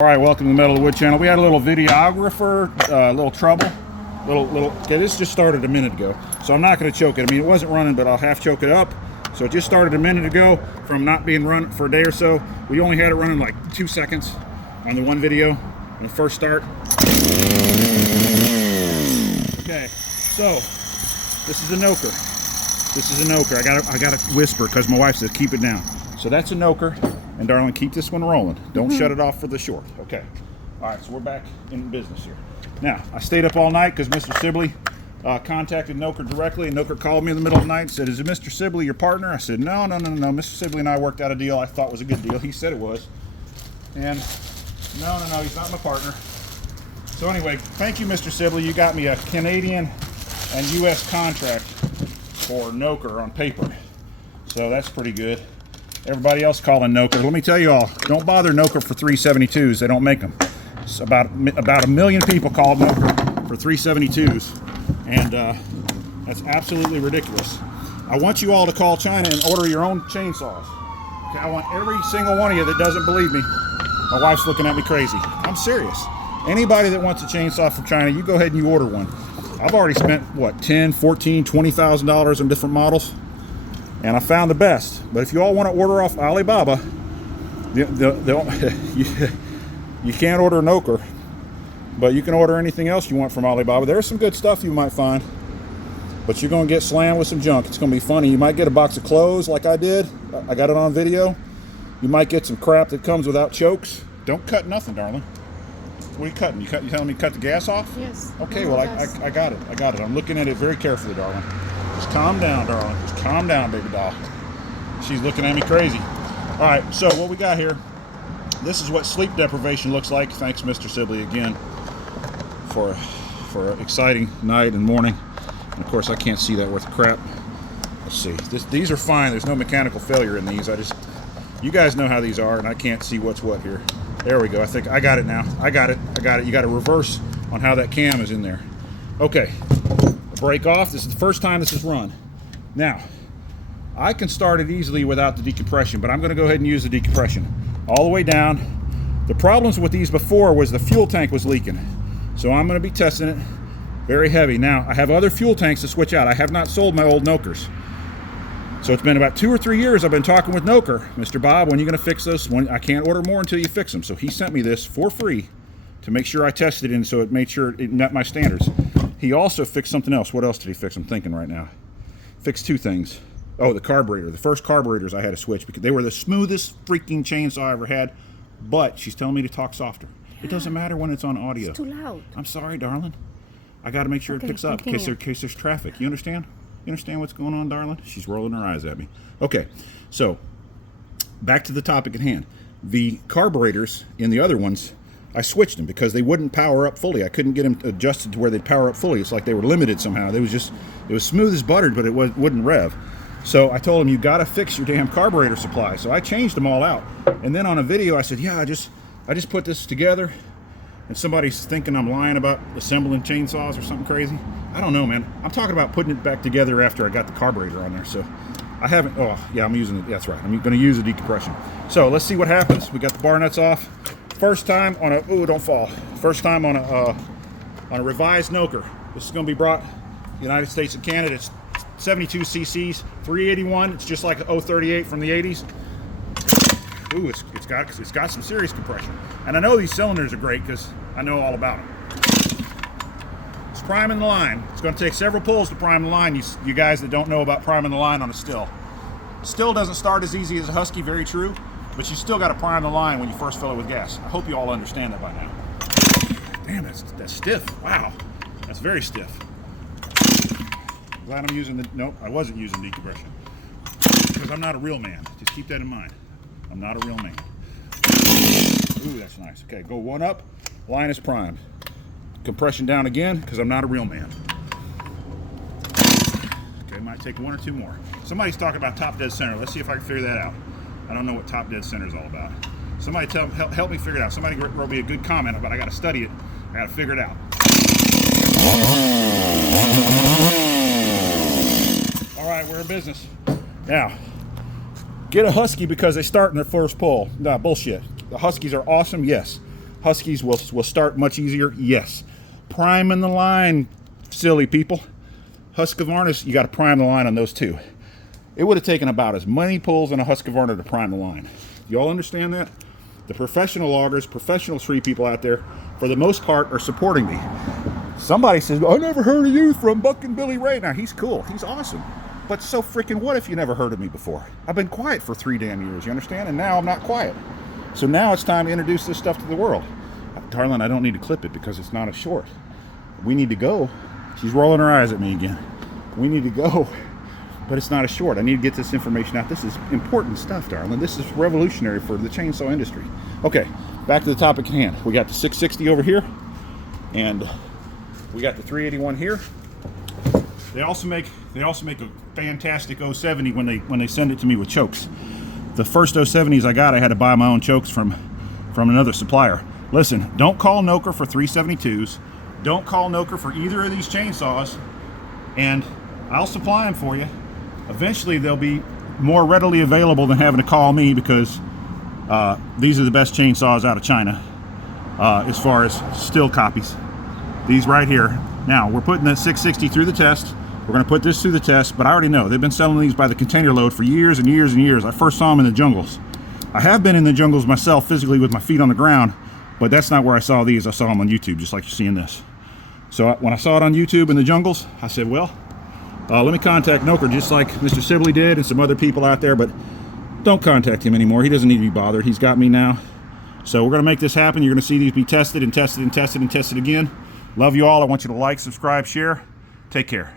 All right, welcome to the Metal of the Wood channel. We had a little videographer, little trouble. Okay, this just started a minute ago, so I'm not going to choke it. I mean, it wasn't running, but I'll half choke it up. So it just started a minute ago from not being run for a day or so. We only had it running like 2 seconds on the one video, on the first start. Okay, so this is a Noker. This is a Noker. I gotta whisper because my wife says keep it down. So that's a Noker. And darling, keep this one rolling. Don't shut it off for the short. Okay. All right, so we're back in business here. Now, I stayed up all night because Mr. Sibley contacted Noker directly, and Noker called me in the middle of the night and said, "Is it Mr. Sibley your partner?" I said, No. Mr. Sibley and I worked out a deal I thought was a good deal. He said it was. And no, he's not my partner. So anyway, thank you, Mr. Sibley. You got me a Canadian and U.S. contract for Noker on paper. So that's pretty good. Everybody else calling Noker. Let me tell you all, don't bother Noker for 372s. They don't make them. It's about a million people called Noker for 372s, and that's absolutely ridiculous. I want you all to call China and order your own chainsaws. Okay, I want every single one of you that doesn't believe me. My wife's looking at me crazy. I'm serious. Anybody that wants a chainsaw from China, you go ahead and you order one. I've already spent, what, $10, $14, $20,000 on different models. And I found the best. But if you all want to order off Alibaba, you can't order Noker, but you can order anything else you want from Alibaba. There's some good stuff you might find, but you're going to get slammed with some junk. It's going to be funny. You might get a box of clothes like I did. I got it on video. You might get some crap that comes without chokes. Don't cut nothing, darling. What are you cutting? You telling me to cut the gas off? Yes. Okay, well, I got it. I got it. I'm looking at it very carefully, darling. Just calm down, darling. Just calm down, baby doll. She's looking at me crazy. All right, so what we got here, this is what sleep deprivation looks like. Thanks, Mr. Sibley, again, for an exciting night and morning. And, of course, I can't see that worth of crap. Let's see. These are fine. There's no mechanical failure in these. You guys know how these are, and I can't see what's what here. There we go. I think I got it now. I got it. You got to reverse on how that cam is in there. Okay. Break off. This is the first time this is run. Now, I can start it easily without the decompression, but I'm going to go ahead and use the decompression all the way down. The problems with these before was the fuel tank was leaking, so I'm going to be testing it very heavy. Now, I have other fuel tanks to switch out. I have not sold my old Nokers, so it's been about 2 or 3 years I've been talking with Noker. Mr. Bob, when are you going to fix this? I can't order more until you fix them. So he sent me this for free to make sure I tested it, and so it made sure it met my standards. He also fixed something else. What else did he fix? I'm thinking right now. Fixed 2 things. Oh, the carburetor. The first carburetors I had to switch because they were the smoothest freaking chainsaw I ever had. But she's telling me to talk softer. Yeah. It doesn't matter when it's on audio. It's too loud. I'm sorry, darling. I got to make sure it picks up in case there's traffic. You understand? You understand what's going on, darling? She's rolling her eyes at me. Okay, so back to the topic at hand. The carburetors in the other ones, I switched them because they wouldn't power up fully. I couldn't get them adjusted to where they'd power up fully. It's like they were limited somehow. It was smooth as buttered, but it wouldn't rev. So I told him, you got to fix your damn carburetor supply. So I changed them all out. And then on a video, I said, yeah, I just put this together. And somebody's thinking I'm lying about assembling chainsaws or something crazy. I don't know, man. I'm talking about putting it back together after I got the carburetor on there. So I haven't. Oh, yeah, I'm using it. That's right. I'm going to use the decompression. So let's see what happens. We got the bar nuts off. First time on a, ooh, don't fall. First time on a revised Noker. This is going to be brought United States and Canada. It's 72 cc's, 381. It's just like a 038 from the 80s. Ooh, it's got some serious compression. And I know these cylinders are great because I know all about them. It's priming the line. It's going to take several pulls to prime the line. You guys that don't know about priming the line on a still. Still doesn't start as easy as a Husky, very true. But you still got to prime the line when you first fill it with gas. I hope you all understand that by now. Damn, that's stiff. Wow, that's very stiff. Glad I'm using nope, I wasn't using decompression. Because I'm not a real man. Just keep that in mind. I'm not a real man. Ooh, that's nice. Okay, go one up. Line is primed. Compression down again, because I'm not a real man. Okay, might take 1 or 2 more. Somebody's talking about top dead center. Let's see if I can figure that out. I don't know what top dead center is all about. Somebody help me figure it out. Somebody wrote me a good comment, but I got to study it. I got to figure it out. All right, we're in business. Now, get a Husky because they start in their first pull. Nah, bullshit. The Huskies are awesome, yes. Huskies will start much easier. Yes. Priming the line, silly people. Husqvarna, you got to prime the line on those too. It would have taken about as many pulls in a Husqvarna to prime the line. You all understand that? The professional loggers, professional tree people out there, for the most part, are supporting me. Somebody says, I never heard of you from Buck and Billy Ray. Now, he's cool. He's awesome. But so freaking what if you never heard of me before? I've been quiet for 3 damn years, you understand? And now I'm not quiet. So now it's time to introduce this stuff to the world. Darling, I don't need to clip it because it's not a short. We need to go. She's rolling her eyes at me again. We need to go, but it's not a short. I need to get this information out. This is important stuff, darling. This is revolutionary for the chainsaw industry. Okay, back to the topic at hand. We got the 660 over here, and we got the 381 here. They also make a fantastic 070 when they send it to me with chokes. The first 070s I got, I had to buy my own chokes from another supplier. Listen, don't call Noker for 372s. Don't call Noker for either of these chainsaws, and I'll supply them for you. Eventually, they'll be more readily available than having to call me, because these are the best chainsaws out of China as far as still copies. These right here. Now, we're putting the 660 through the test. We're going to put this through the test, but I already know they've been selling these by the container load for years and years and years. I first saw them in the jungles. I have been in the jungles myself physically with my feet on the ground, but that's not where I saw these. I saw them on YouTube, just like you're seeing this. So when I saw it on YouTube in the jungles, I said, well, let me contact Noker, just like Mr. Sibley did and some other people out there, but don't contact him anymore. He doesn't need to be bothered. He's got me now. So we're going to make this happen. You're going to see these be tested and tested and tested and tested again. Love you all. I want you to like, subscribe, share. Take care.